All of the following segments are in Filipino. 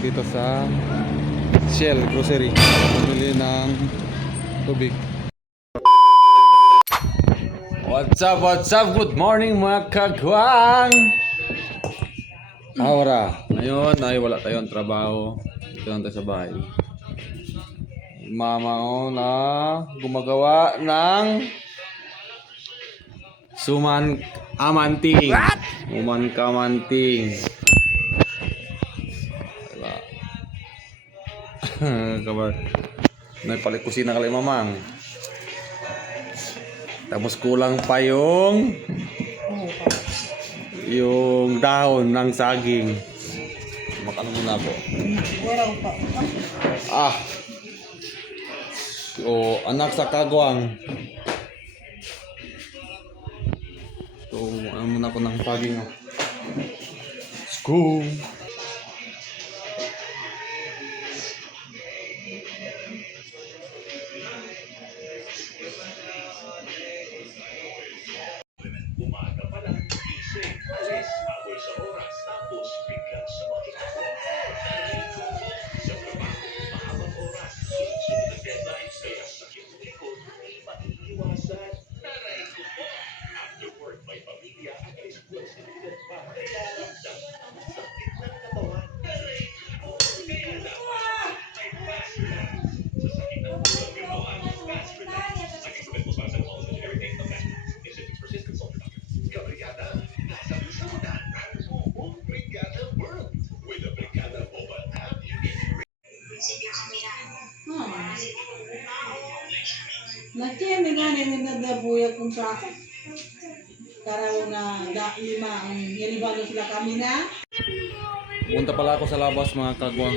ako dito sa Shell Grocery bumili ng tubig. What's up, what's up? Good morning mga kagwang. Ahora, ngayon ay wala tayong trabaho. Dito lang tayo sa bahay. Mama ko na gumagawa ng suman amanting. Suman kamanting. Diba? Kabar. Naipalit kusina kali mamang. Tapos kulang pa yung dahon ng saging. Makano muna po. O anak sa kagwang. So ano muna ko ng saging. Let's go. Nanti dengan yang ada buaya kunca karena lima yang bagus sudah kami na. Punta pala ako sa labas mga kagwang.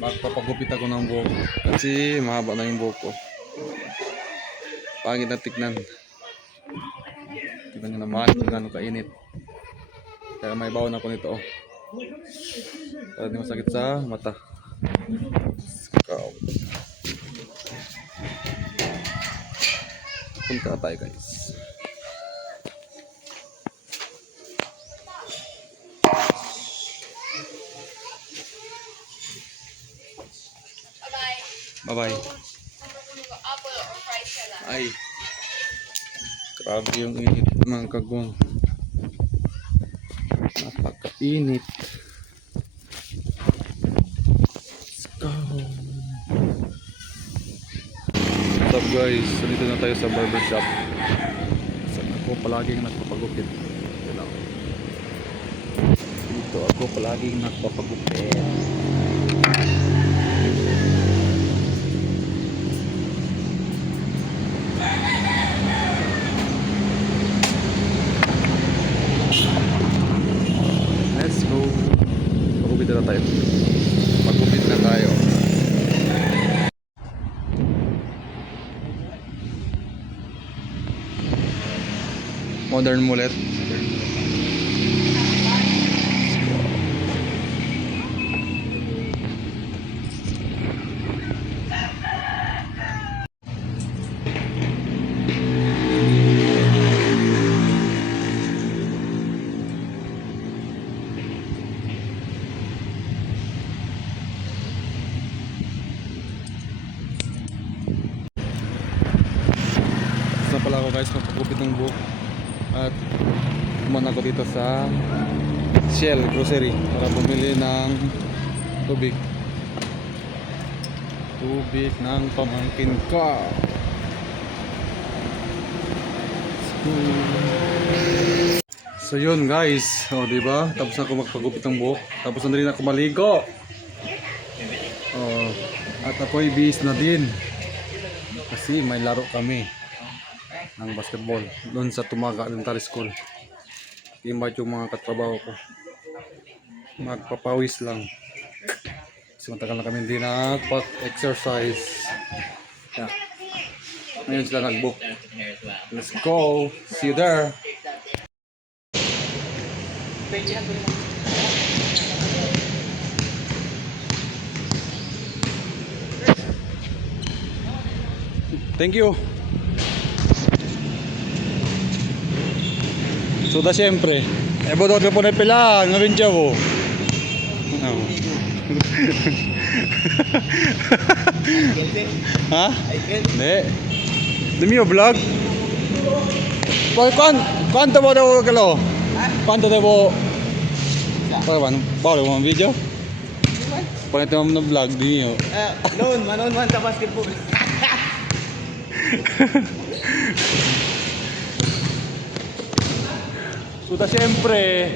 Magpapagupit ako ng buhok kasi mahaba na yung buhok ko. Pangit na tignan. Tignan nyo naman kung gano'ng kainit. Kaya may bawon ako nito. Para di masakit sa mata. Punta na tayo guys. Bye-bye. Ay. Grabe yung init mga kagwang. Napaka-init. Let's go. What's up guys? So dito na tayo sa barbershop. Saan ako palaging nagpapagupit. Dito ako palaging nagpapagupit. Let's go. Magupit na tayo. Magupit na tayo. Modern mullet. Isa pala ako guys, magpagupit ng buhok. At kumana ako dito sa Shell Grocery para bumili ng tubig ng pamangkin ko. So yun guys, diba? Tapos na ako magpagupit ng buhok. Tapos na rin ako maligo. At ako'y bis na din kasi may laro kami ng basketball doon sa Tumaga Elementary School. I-invite yung mga katrabaho ko. Magpapawis lang kasi matagal na kami hindi nagpa-exercise. Yeah. Ngayon sila nag-book. Let's go. See you there. Thank you. Sudah siyempre. Bodot ka po na pila, ngawin siya po. Oh. Ha? Hindi. Dumi mo vlog? Quanto mo daw kalo? Quanto daw? Paano mo video? Pakita mo na vlog din yun. Manon man sa basketball. Sudah siyempre,